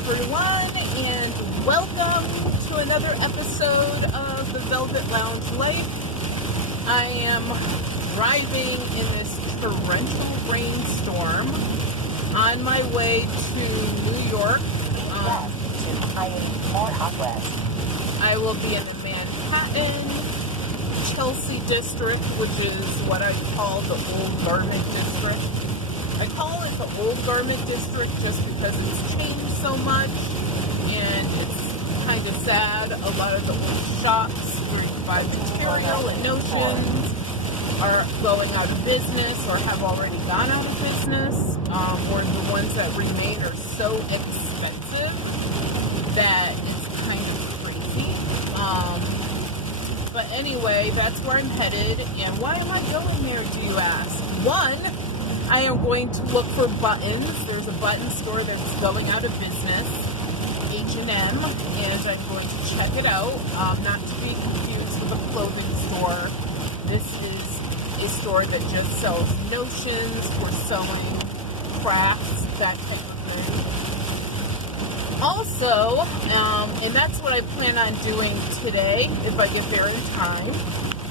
everyone, and welcome to another episode of the Velvet Lounge Life. I am driving in this torrential rainstorm on my way to New York. I will be in the Manhattan, Chelsea district, which is what I call the Old Garment District. I call it the Old Garment District just because it's changed so much, and it's kind of sad. A lot of the old shops where you buy material and notions are going out of business or have already gone out of business, or the ones that remain are so expensive that it's kind of crazy. But anyway, that's where I'm headed. And why am I going there, do you ask? One, I am going to look for buttons. There's a button store that's going out of business, H&M, and I'm going to check it out. Not to be confused with a clothing store. This is a store that just sells notions for sewing, crafts, that type of thing. Also, and that's what I plan on doing today, if I get there in time,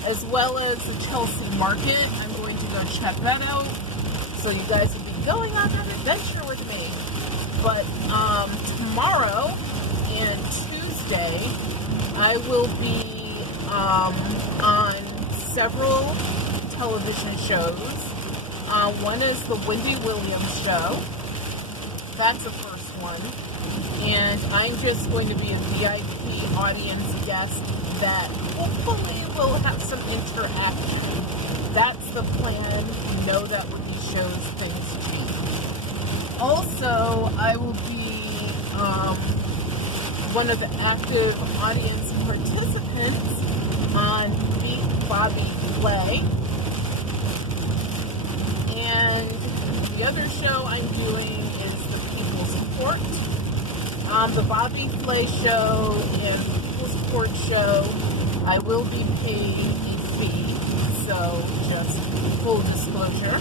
as well as the Chelsea Market. I'm going to go check that out. So you guys will be going on an adventure with me. But tomorrow and Tuesday, I will be on several television shows. One is the Wendy Williams show. That's the first one. And I'm just going to be a VIP audience guest that hopefully will have some interaction. That's the plan. You know that what these shows things to be. Also, I will be one of the active audience participants on Meet Bobby Flay. And the other show I'm doing is the People's Court. The Bobby Flay show and the People's Court show, I will be paying a fee. So, just full disclosure.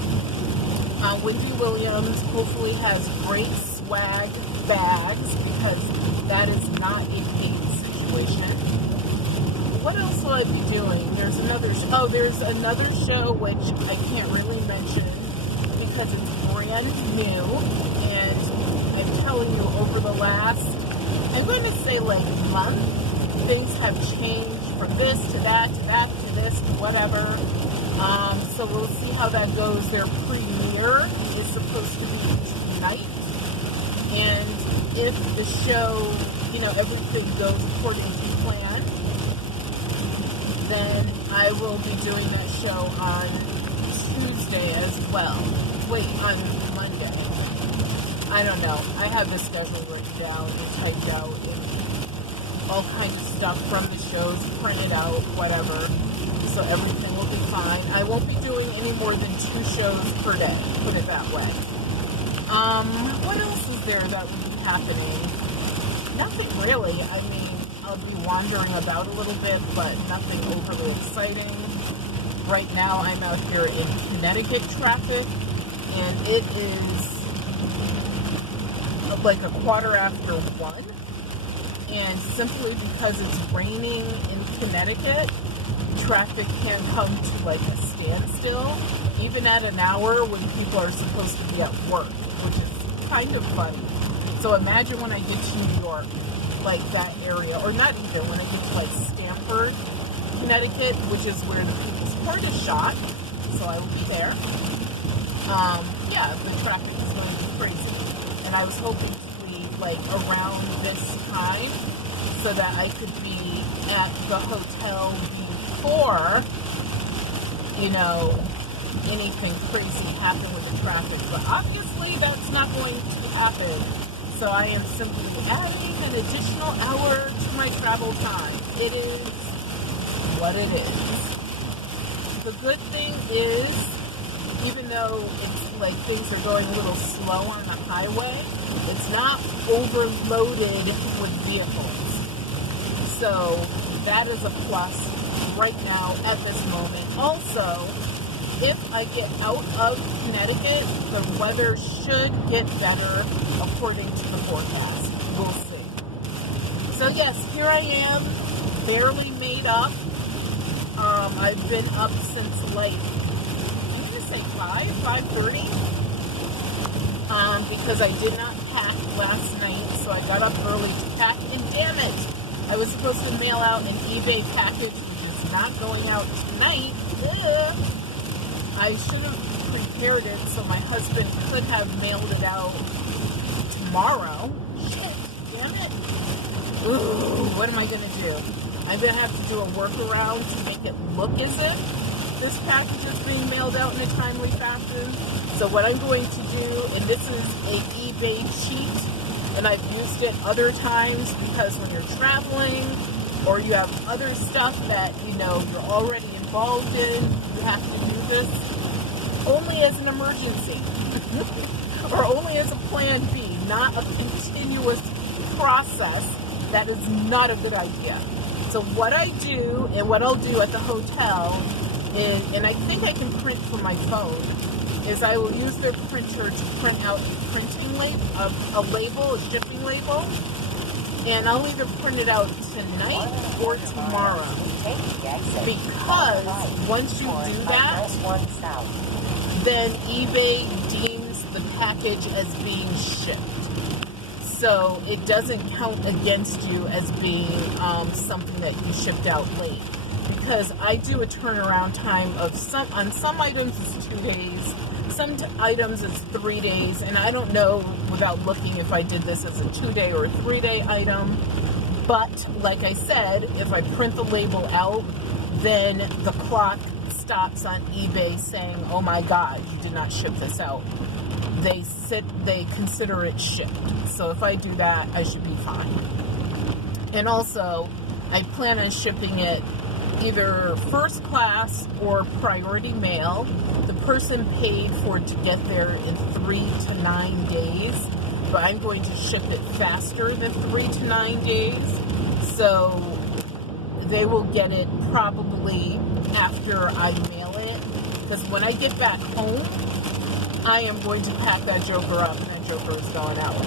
Wendy Williams hopefully has great swag bags because that is not a paid situation. What else will I be doing? There's another show which I can't really mention because it's brand new, and I'm telling you, over the last, I'm going to say like month, things have changed from this to that to that to this to whatever. So we'll see how that goes. Their premiere is supposed to be tonight. And if the show, everything goes according to plan, then I will be doing that show on Tuesday as well. Wait, on Monday. I don't know. I have the schedule written down and typed out and all kinds of stuff from the shows, printed out, whatever. So everything will be fine. I won't be doing any more than 2 shows per day, put it that way. What else is there that will be happening? Nothing really. I mean, I'll be wandering about a little bit, but nothing overly exciting. Right now, I'm out here in Connecticut traffic, and it is like 1:15. And simply because it's raining in Connecticut, traffic can come to like a standstill, even at an hour when people are supposed to be at work, which is kind of funny. So imagine when I get to New York, like that area, or not even, when I get to like Stamford, Connecticut, which is where the People's Court is shot, so I will be there. The traffic is going to be crazy. And I was hoping to leave like around this time so that I could be at the hotel before, anything crazy happened with the traffic. But obviously that's not going to happen. So I am simply adding an additional hour to my travel time. It is what it is. The good thing is, even though it's like things are going a little slow on the highway, it's not overloaded with vehicles. So that is a plus right now at this moment. Also, if I get out of Connecticut, the weather should get better according to the forecast. we'll see. So yes, here I am, barely made up. I've been up since like, I'm going to say 5:30. Because I did not pack last night, so I got up early to pack, and damn it, I was supposed to mail out an eBay package, which is not going out tonight. Ugh. I should have prepared it so my husband could have mailed it out tomorrow. Shit, damn it. Ooh, what am I going to do? I'm going to have to do a workaround to make it look as if this package is being mailed out in a timely fashion. So what I'm going to do, and this is a eBay cheat, and I've used it other times because when you're traveling or you have other stuff that, you know, you're already involved in, you have to do this only as an emergency or only as a plan B, not a continuous process. That is not a good idea. So what I do, and what I'll do at the hotel is, and I think I can print from my phone, is I will use their printer to print out a printing label, a label, a shipping label, and I'll either print it out tonight or tomorrow. Because once you do that, then eBay deems the package as being shipped. So it doesn't count against you as being something that you shipped out late. Because I do a turnaround time of on some items it's 2 days, some items it's 3 days, and I don't know without looking if I did this as a 2-day or a 3-day item. But like I said, if I print the label out, then the clock stops on eBay saying, "Oh my God, you did not ship this out." They consider it shipped. So if I do that, I should be fine. And also, I plan on shipping it either first class or priority mail. The person paid for it to get there in 3 to 9 days, but I'm going to ship it faster than 3 to 9 days. So they will get it probably after I mail it, because when I get back home, I am going to pack that joker up, and that joker is going out.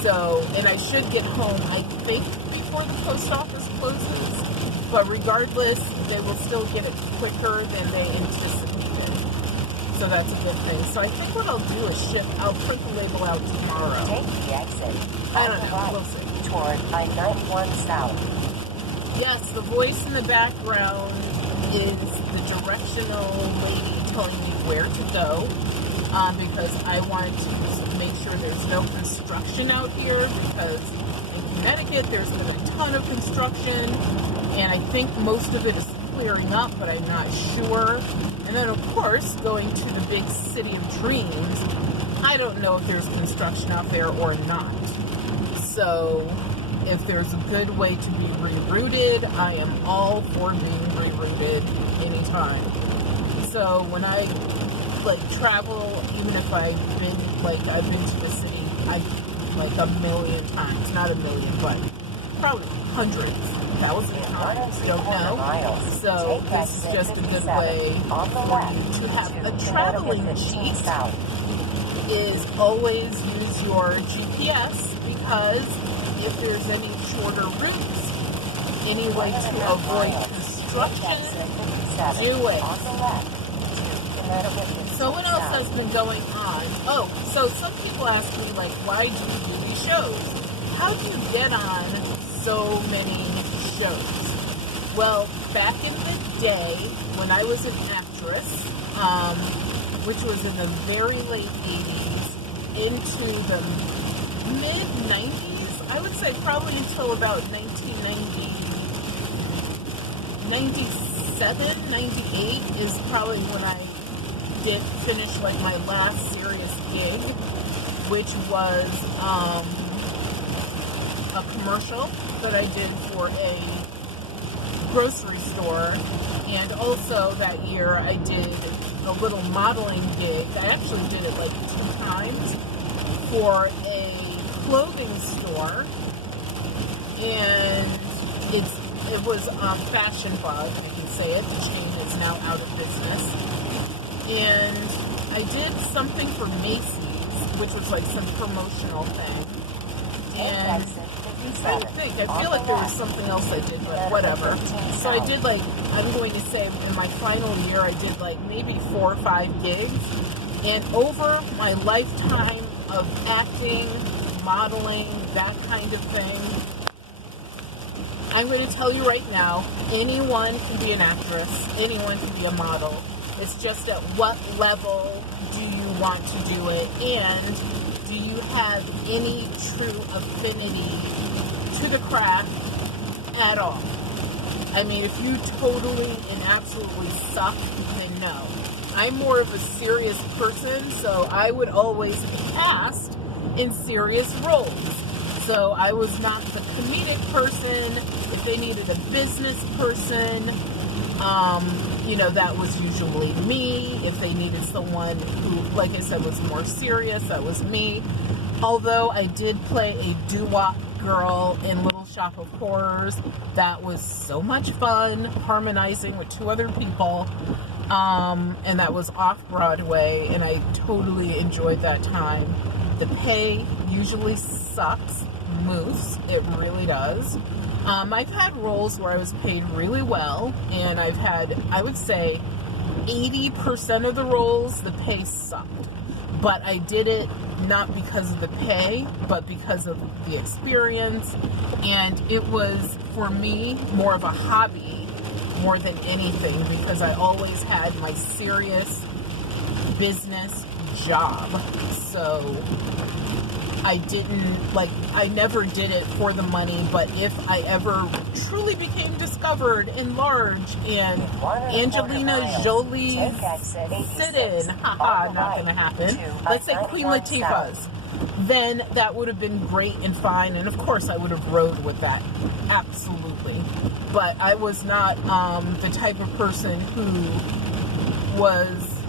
So, and I should get home, I think, before the post office closes. But regardless, they will still get it quicker than they anticipated. So that's a good thing. So I think what I'll do is I'll print the label out tomorrow. Take the exit. I don't know. We'll see. Toward I-91 South. Yes, the voice in the background is the directional lady telling me where to go. Because I wanted to make sure there's no construction out here, because in Connecticut there's been a ton of construction, and I think most of it is clearing up, but I'm not sure. And then of course, going to the big city of dreams, I don't know if there's construction out there or not. So if there's a good way to be rerouted, I am all for being rerouted anytime. So when I travel, even if I've been to the city, like a million times, not a million, but probably hundreds, 1,000 times, don't know. So this is just a good way for you to have a traveling cheat, is always use your GPS, because if there's any shorter routes, any way to avoid construction, do it. So what else has been going on? Oh, so some people ask me, like, why do you do these shows? How do you get on so many shows? Well, back in the day, when I was an actress, which was in the very late 80s, into the mid-90s, I would say probably until about 1997, 98 is probably when I did finish like my last serious gig, which was a commercial that I did for a grocery store, and also that year I did a little modeling gig. I actually did it like 2 times for a clothing store, and it was Fashion Bug, I can say it. The chain is now out of business. And I did something for Macy's, which was like some promotional thing. And I'm trying to think. I feel like there was something else I did, but whatever. So I did like, I'm going to say in my final year, I did like maybe 4 or 5 gigs. And over my lifetime of acting, modeling, that kind of thing, I'm going to tell you right now, anyone can be an actress, anyone can be a model. It's just at what level do you want to do it, and do you have any true affinity to the craft at all? I mean, if you totally and absolutely suck, then no. I'm more of a serious person, so I would always be cast in serious roles. So I was not the comedic person. If they needed a business person, that was usually me. If they needed someone who, like I said, was more serious, that was me. Although I did play a doo-wop girl in Little Shop of Horrors. That was so much fun, harmonizing with 2 other people. And that was off Broadway, and I totally enjoyed that time. The pay usually sucks moose. It really does. I've had roles where I was paid really well, and I've had, I would say, 80% of the roles, the pay sucked. But I did it not because of the pay, but because of the experience, and it was, for me, more of a hobby more than anything, because I always had my serious business job. So I never did it for the money, but if I ever truly became discovered and large and Angelina Jolie's sit-in, haha, not gonna happen. Let's say Queen Latifah's, then that would have been great and fine, and of course I would have rode with that, absolutely. But I was not the type of person who was,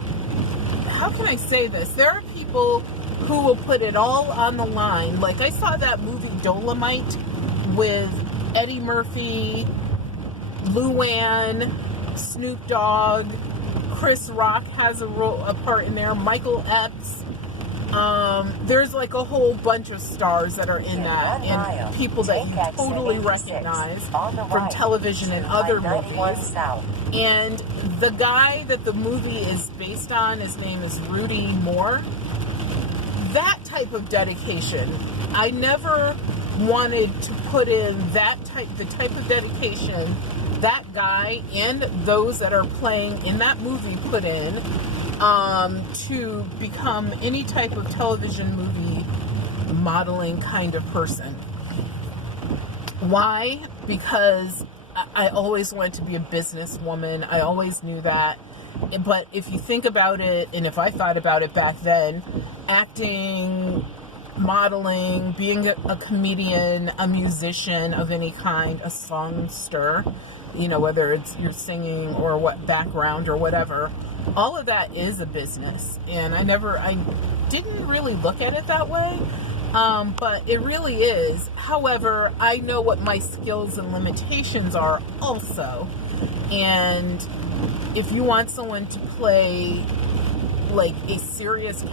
how can I say this? There are people who will put it all on the line. Like, I saw that movie Dolomite with Eddie Murphy, Luann, Snoop Dogg, Chris Rock has a part in there, Michael Epps. There's like a whole bunch of stars that are in that, and people that you totally recognize from television and other movies. And the guy that the movie is based on, his name is Rudy Moore. That type of dedication, I never wanted to put in the type of dedication that guy and those that are playing in that movie put in to become any type of television movie modeling kind of person. Why? Because I always wanted to be a businesswoman. I always knew that. But if you think about it, and if I thought about it back then, acting, modeling, being a comedian, a musician of any kind, a songster, whether it's you're singing or what background or whatever, all of that is a business. And I didn't really look at it that way, but it really is. However, I know what my skills and limitations are also. And if you want someone to play like a serious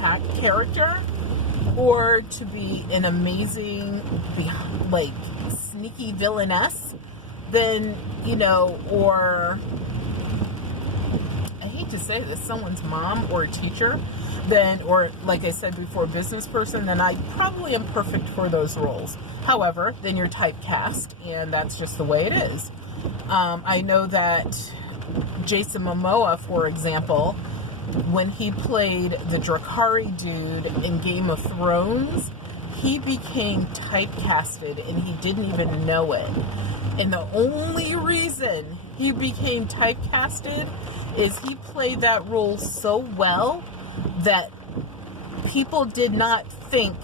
character, or to be an amazing, like, sneaky villainess, then, or, I hate to say this, someone's mom or a teacher, then, or like I said before, a business person, then I probably am perfect for those roles. However, then you're typecast, and that's just the way it is. I know that Jason Momoa, for example, when he played the Drakari dude in Game of Thrones, he became typecasted and he didn't even know it. And the only reason he became typecasted is he played that role so well that people did not think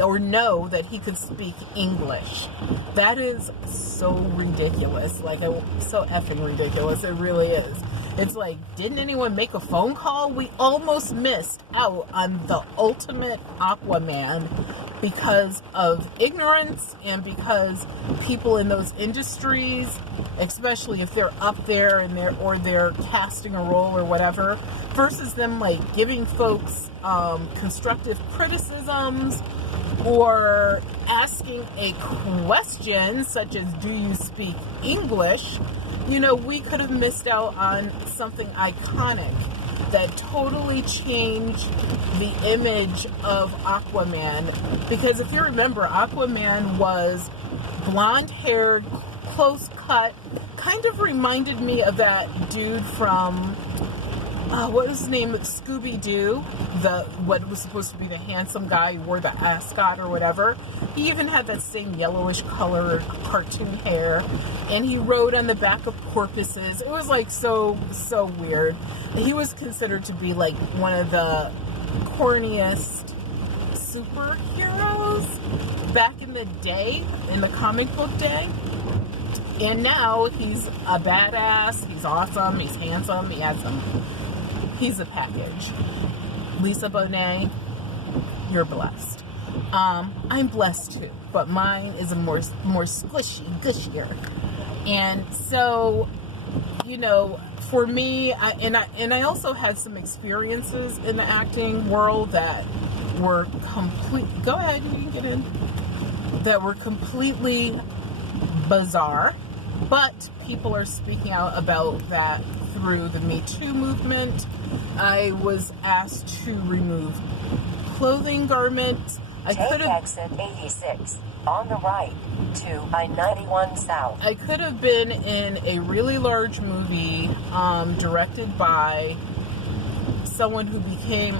or know that he could speak English. That is so ridiculous. So effing ridiculous. It really is. It's like, didn't anyone make a phone call? We almost missed out on the ultimate Aquaman because of ignorance and because people in those industries, especially if they're up there and they're casting a role or whatever, versus them like giving folks constructive criticisms or asking a question such as, do you speak English? You know, we could have missed out on something iconic that totally changed the image of Aquaman. Because if you remember, Aquaman was blonde-haired, close-cut, kind of reminded me of that dude from, what was his name? Scooby-Doo, what was supposed to be the handsome guy who wore the ascot or whatever. He even had that same yellowish color cartoon hair, and he rode on the back of porpoises. It was like so weird. He was considered to be like one of the corniest superheroes back in the day, in the comic book day. And now he's a badass, he's awesome, he's handsome, he's a package. Lisa Bonet, you're blessed. I'm blessed too, but mine is a more squishy, gushier. And so, you know, for me, I also had some experiences in the acting world that were go ahead, you can get in, that were completely bizarre, but people are speaking out about that through the Me Too movement. I was asked to remove clothing garments. Take exit 86 on the right to I-91 South. I could have been in a really large movie directed by someone who became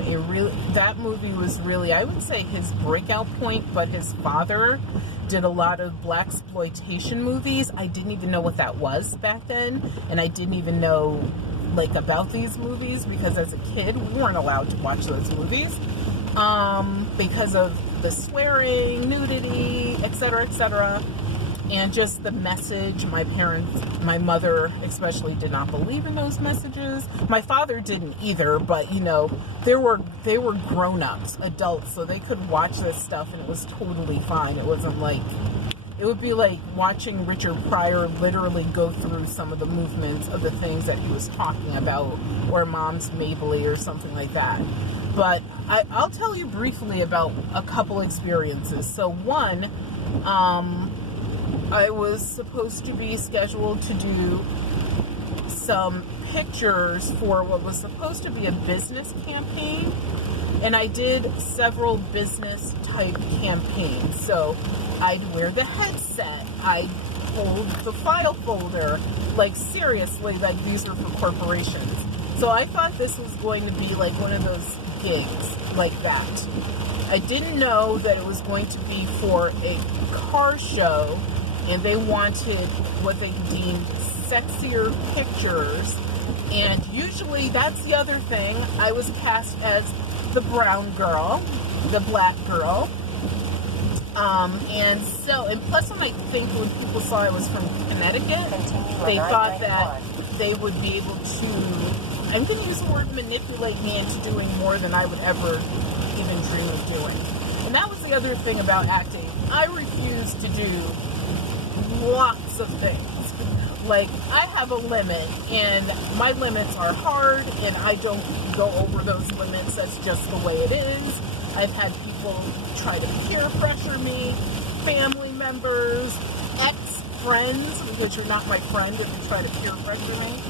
that movie was really, I would say, his breakout point, but his father did a lot of blaxploitation movies. I didn't even know what that was back then, and I didn't even know like about these movies because as a kid we weren't allowed to watch those movies because of the swearing, nudity, etc., and just the message. My mother especially did not believe in those messages. My father didn't either, but you know, they were grown-ups, adults, so they could watch this stuff and it was totally fine. It wasn't like, it would be like watching Richard Pryor literally go through some of the movements of the things that he was talking about, or Mom's Mabley or something like that. But I'll tell you briefly about a couple experiences. So one, I was supposed to be scheduled to do some pictures for what was supposed to be a business campaign, and I did several business type campaigns. So I'd wear the headset, I'd hold the file folder, like seriously, that these are for corporations. So I thought this was going to be like one of those gigs like that. I didn't know that it was going to be for a car show, and they wanted what they deemed sexier pictures. And usually, that's the other thing, I was cast as the brown girl, the black girl. And plus when people saw I was from Connecticut, they thought that they would be able to, I'm going to use the word manipulate me into doing more than I would ever even dream of doing. And that was the other thing about acting. I refuse to do lots of things. Like, I have a limit, and my limits are hard, and I don't go over those limits. That's just the way it is. I've had people try to peer pressure me, family members, ex-friends, because you're not my friend if you try to peer pressure me,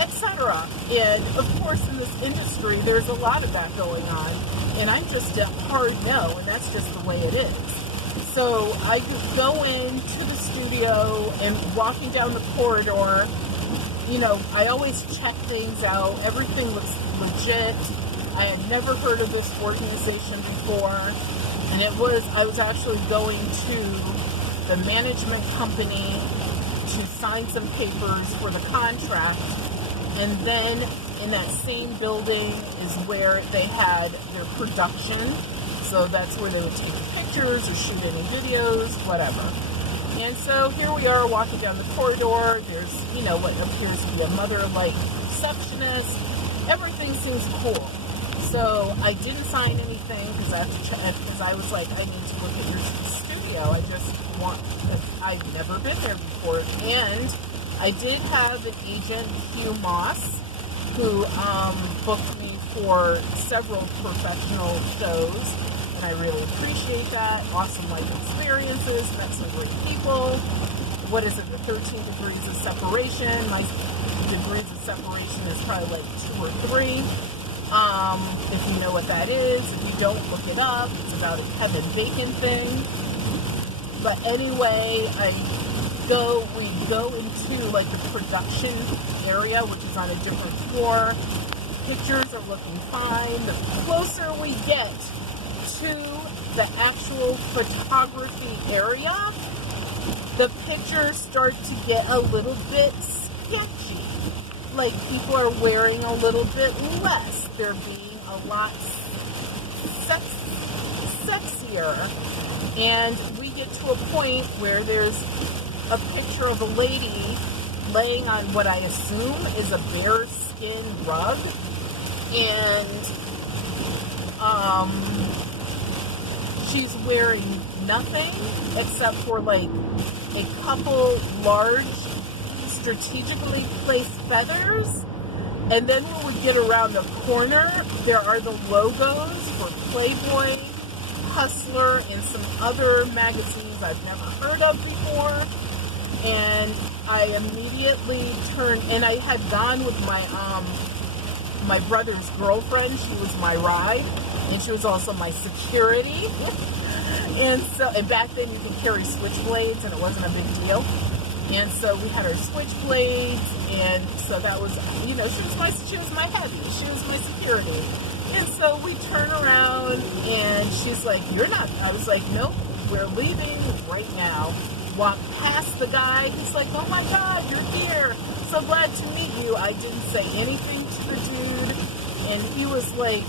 etc. And, of course, in this industry, there's a lot of that going on, and I'm just a hard no, and that's just the way it is. So I could go into the studio and walking down the corridor, you know, I always check things out. Everything looks legit. I had never heard of this organization before. And I was actually going to the management company to sign some papers for the contract. And then in that same building is where they had their production. So that's where they would take pictures or shoot any videos, whatever. And so here we are walking down the corridor. There's, you know, what appears to be a mother-like receptionist. Everything seems cool. so I didn't sign anything because I was like, I need to look at your studio. I've never been there before. And I did have an agent, Hugh Moss, who booked me for several professional shows, and I really appreciate that. Awesome life experiences, met some great people. What is it, the 13 degrees of separation? My degrees of separation is probably like 2 or 3. If you know what that is. If you don't, look it up. It's about a Kevin Bacon thing. But anyway, we go into like the production area, which is on a different floor. Pictures are looking fine. The closer we get to the actual photography area, the pictures start to get a little bit sketchy. Like, people are wearing a little bit less. They're being a lot sexier. And we get to a point where there's a picture of a lady laying on what I assume is a bear skin rug. And she's wearing nothing except for like a couple large strategically placed feathers. And then when we get around the corner, there are the logos for Playboy, Hustler, and some other magazines I've never heard of before. And I immediately turned, and I had gone with my brother's girlfriend. She was my ride, and she was also my security. And back then you could carry switchblades, and it wasn't a big deal. And so we had our switchblades, and so that was, she was my heavy, she was my security. And so we turn around, and she's like, "You're not," I was like, "Nope, we're leaving right now." Walk past the guy, he's like, "Oh my God, you're here, so glad to meet you." I didn't say anything to the dude, and he was like,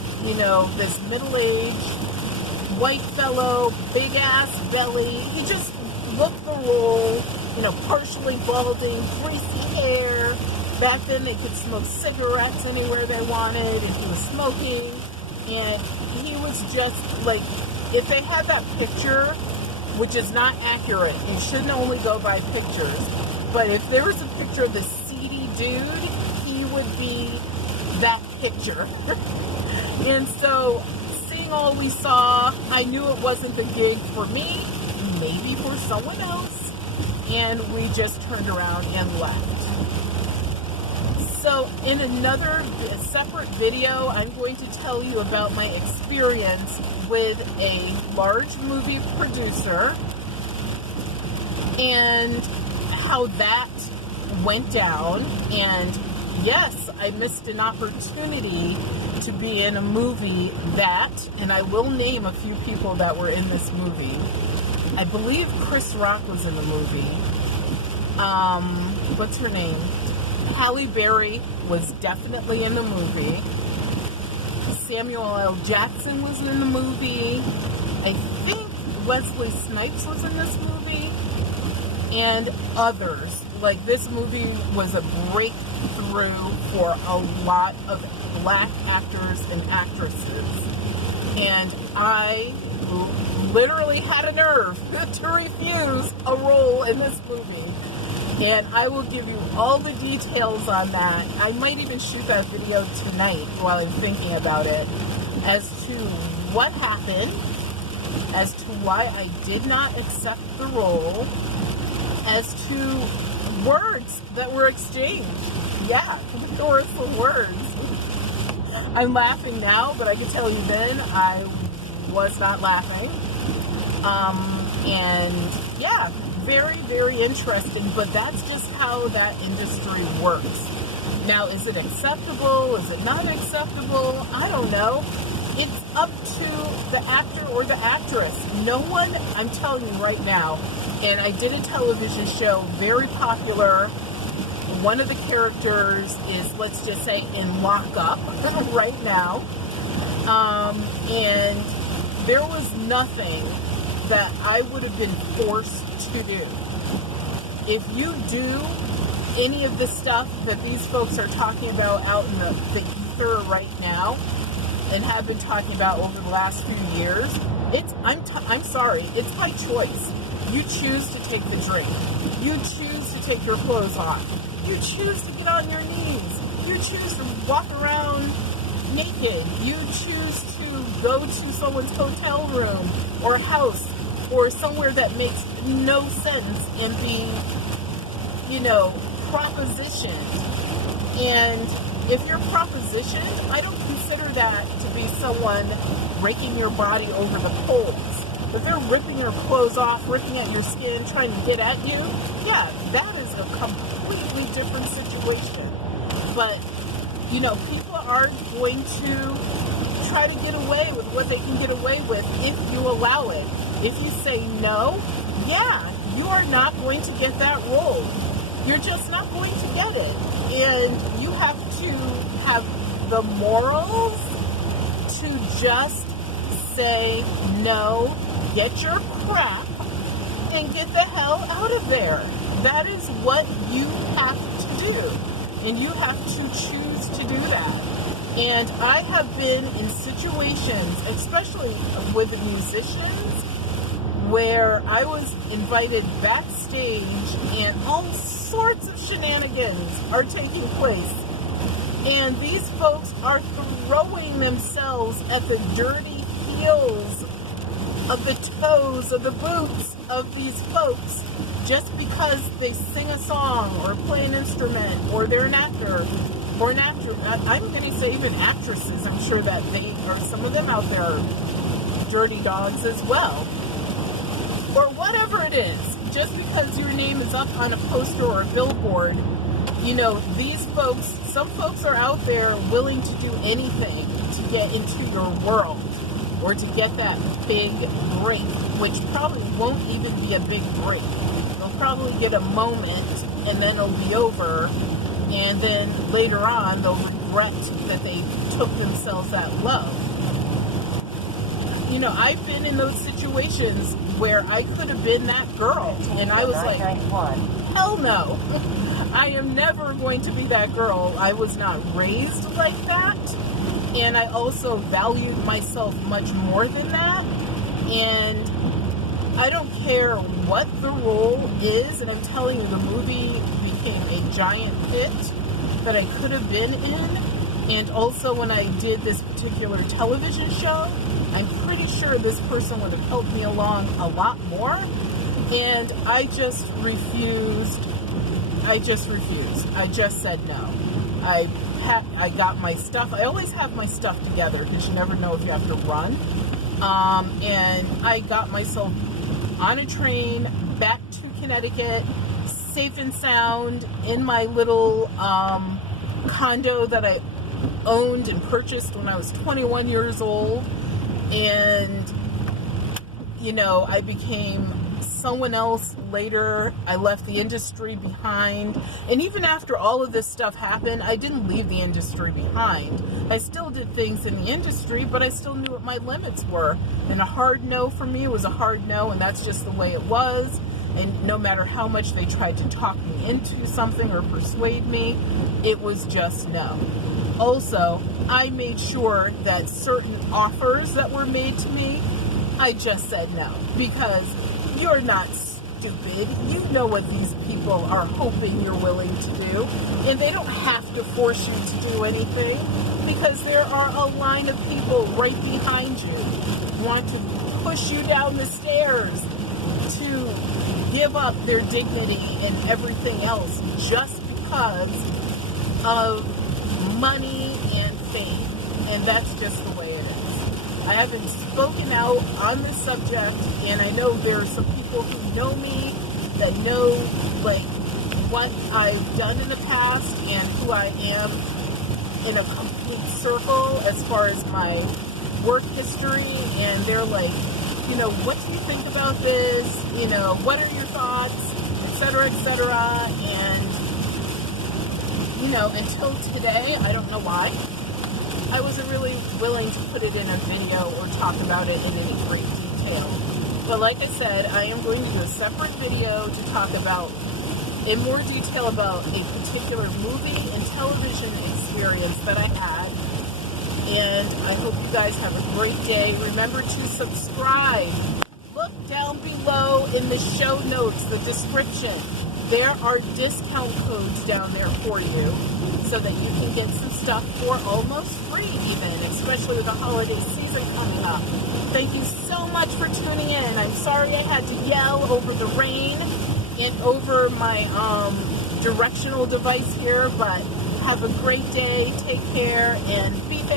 this middle-aged white fellow, big ass belly. He just looked the role. Partially balding, greasy hair. Back then they could smoke cigarettes anywhere they wanted, and he was smoking. And he was just like, if they had that picture, which is not accurate, you shouldn't only go by pictures, but if there was a picture of the seedy dude, he would be that picture. And so, seeing all we saw, I knew it wasn't the gig for me, maybe for someone else. And we just turned around and left. So in another separate video, I'm going to tell you about my experience with a large movie producer and how that went down. And yes, I missed an opportunity to be in a movie and I will name a few people that were in this movie. I believe Chris Rock was in the movie. What's her name? Halle Berry was definitely in the movie. Samuel L. Jackson was in the movie. I think Wesley Snipes was in this movie. And others. Like, this movie was a breakthrough for a lot of black actors and actresses. And I literally had a nerve to refuse a role in this movie. And I will give you all the details on that. I might even shoot that video tonight while I'm thinking about it, as to what happened, as to why I did not accept the role, as to words that were exchanged. Yeah, there were some words. I'm laughing now, but I can tell you then I was not laughing. And yeah, very, very interesting, but that's just how that industry works. Now, is it acceptable? Is it not acceptable? I don't know. It's up to the actor or the actress. No one, I'm telling you right now, and I did a television show, very popular. One of the characters is, let's just say, in lockup right now. And there was nothing that I would have been forced to do. If you do any of the stuff that these folks are talking about out in the ether right now, and have been talking about over the last few years, I'm sorry, it's by choice. You choose to take the drink. You choose to take your clothes off. You choose to get on your knees. You choose to walk around naked. You choose to go to someone's hotel room or house or somewhere that makes no sense and be, propositioned. And if you're propositioned, I don't consider that to be someone raking your body over the coals. If they're ripping your clothes off, ripping at your skin, trying to get at you, yeah, that is a completely different situation. But, people are going to try to get away with what they can get away with if you allow it. If you say no, yeah, you are not going to get that role. You're just not going to get it. And you have to have the morals to just say no, get your crap, and get the hell out of there. That is what you have to do. And you have to choose to do that. And I have been in situations, especially with musicians, where I was invited backstage and all sorts of shenanigans are taking place. And these folks are throwing themselves at the dirty heels of the toes of the boots of these folks just because they sing a song or play an instrument or they're an actor or an actress. I'm going to say even actresses. I'm sure that they are, some of them out there are dirty dogs as well. Or whatever it is, just because your name is up on a poster or a billboard, these folks, some folks are out there willing to do anything to get into your world or to get that big break, which probably won't even be a big break. They'll probably get a moment and then it'll be over, and then later on they'll regret that they took themselves that low. I've been in those situations where I could have been that girl, and I was like, hell no. I am never going to be that girl. I was not raised like that, and I also valued myself much more than that, and I don't care what the role is, and I'm telling you, the movie became a giant hit that I could have been in. And also when I did this particular television show, I'm pretty sure this person would have helped me along a lot more. And I just refused. I just said no. I got my stuff. I always have my stuff together because you never know if you have to run. And I got myself on a train back to Connecticut, safe and sound, in my little condo that I owned and purchased when I was 21 years old. And I became someone else later. I left the industry behind, and even after all of this stuff happened, I didn't leave the industry behind. I still did things in the industry, but I still knew what my limits were, and a hard no for me was a hard no, and that's just the way it was. And no matter how much they tried to talk me into something or persuade me, it was just no. Also, I made sure that certain offers that were made to me, I just said no, because you're not stupid. You know what these people are hoping you're willing to do, and they don't have to force you to do anything, because there are a line of people right behind you who want to push you down the stairs to give up their dignity and everything else just because of money and fame. And that's just the way it is. I haven't spoken out on this subject, and I know there are some people who know me that know what I've done in the past and who I am in a complete circle as far as my work history, and they're like, what do you think about this? What are your thoughts? Etc., etc. And, until today, I don't know why, I wasn't really willing to put it in a video or talk about it in any great detail. But like I said, I am going to do a separate video to talk about, in more detail, about a particular movie and television experience that I had. And I hope you guys have a great day. Remember to subscribe. Look down below in the show notes, the description. There are discount codes down there for you so that you can get some stuff for almost free even, especially with the holiday season coming up. Thank you so much for tuning in. I'm sorry I had to yell over the rain and over my directional device here, but have a great day, take care, and be fair.